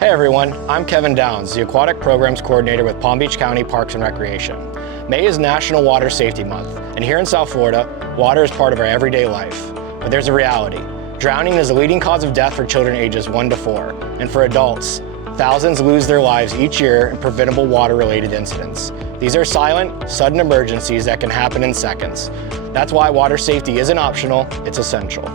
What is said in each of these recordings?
Hey everyone, I'm Kevin Downs, the Aquatic Programs Coordinator with Palm Beach County Parks and Recreation. May is National Water Safety Month, and here in South Florida, water is part of our everyday life. But there's a reality. Drowning is the leading cause of death for children ages 1 to 4, and for adults, thousands lose their lives each year in preventable water-related incidents. These are silent, sudden emergencies that can happen in seconds. That's why water safety isn't optional, it's essential.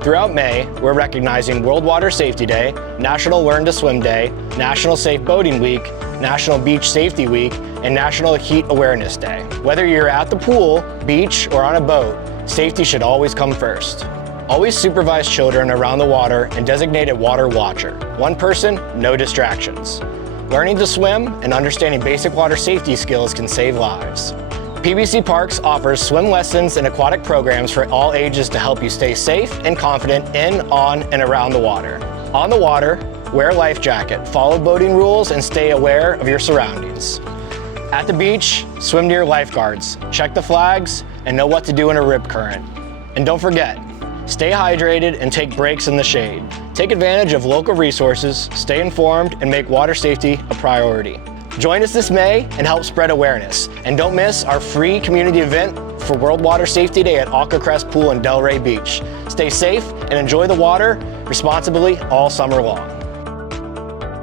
Throughout May, we're recognizing World Water Safety Day, National Learn to Swim Day, National Safe Boating Week, National Beach Safety Week, and National Heat Awareness Day. Whether you're at the pool, beach, or on a boat, safety should always come first. Always supervise children around the water and designate a water watcher. One person, no distractions. Learning to swim and understanding basic water safety skills can save lives. PBC Parks offers swim lessons and aquatic programs for all ages to help you stay safe and confident in, on, and around the water. On the water, wear a life jacket, follow boating rules, and stay aware of your surroundings. At the beach, swim near lifeguards, check the flags, and know what to do in a rip current. And don't forget, stay hydrated and take breaks in the shade. Take advantage of local resources, stay informed, and make water safety a priority. Join us this May and help spread awareness. And don't miss our free community event for World Water Safety Day at Aqua Crest Pool in Delray Beach. Stay safe and enjoy the water responsibly all summer long.